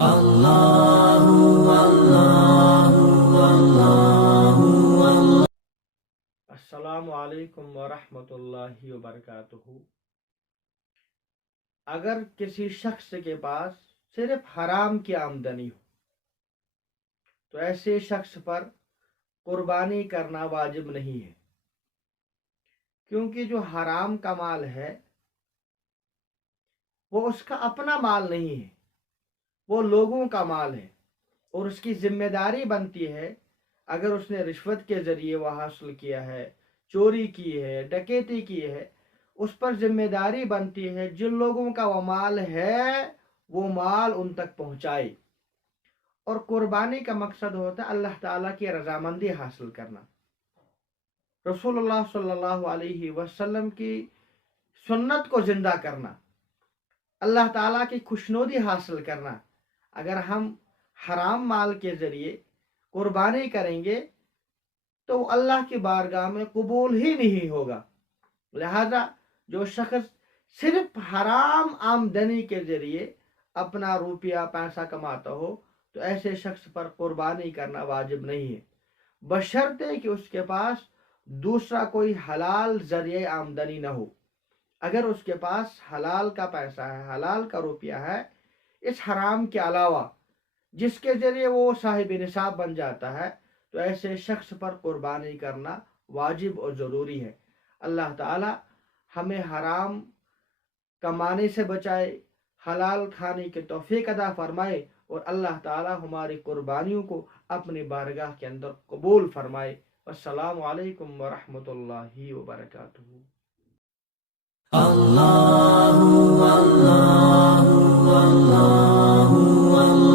اللہ اللہ اللہ اللہ۔ السلام علیکم ورحمۃ اللہ وبرکاتہ۔ اگر کسی شخص کے پاس صرف حرام کی آمدنی ہو تو ایسے شخص پر قربانی کرنا واجب نہیں ہے، کیونکہ جو حرام کا مال ہے وہ اس کا اپنا مال نہیں ہے، وہ لوگوں کا مال ہے، اور اس کی ذمہ داری بنتی ہے اگر اس نے رشوت کے ذریعے وہ حاصل کیا ہے، چوری کی ہے، ڈکیتی کی ہے، اس پر ذمہ داری بنتی ہے جن لوگوں کا وہ مال ہے وہ مال ان تک پہنچائے۔ اور قربانی کا مقصد ہوتا ہے اللہ تعالیٰ کی رضامندی حاصل کرنا، رسول اللہ صلی اللہ علیہ وسلم کی سنت کو زندہ کرنا، اللہ تعالیٰ کی خوشنودی حاصل کرنا۔ اگر ہم حرام مال کے ذریعے قربانی کریں گے تو اللہ کی بارگاہ میں قبول ہی نہیں ہوگا۔ لہذا جو شخص صرف حرام آمدنی کے ذریعے اپنا روپیہ پیسہ کماتا ہو تو ایسے شخص پر قربانی کرنا واجب نہیں ہے، بشرطے کہ اس کے پاس دوسرا کوئی حلال ذریعہ آمدنی نہ ہو۔ اگر اس کے پاس حلال کا پیسہ ہے، حلال کا روپیہ ہے، اس حرام کے علاوہ جس کے ذریعے وہ صاحب نصاب بن جاتا ہے، تو ایسے شخص پر قربانی کرنا واجب اور ضروری ہے۔ اللہ تعالی ہمیں حرام کمانے سے بچائے، حلال کھانے کی توفیق عطا فرمائے، اور اللہ تعالی ہماری قربانیوں کو اپنی بارگاہ کے اندر قبول فرمائے۔ السلام علیکم ورحمۃ اللہ وبرکاتہ۔ اللہ اللہ اللہ۔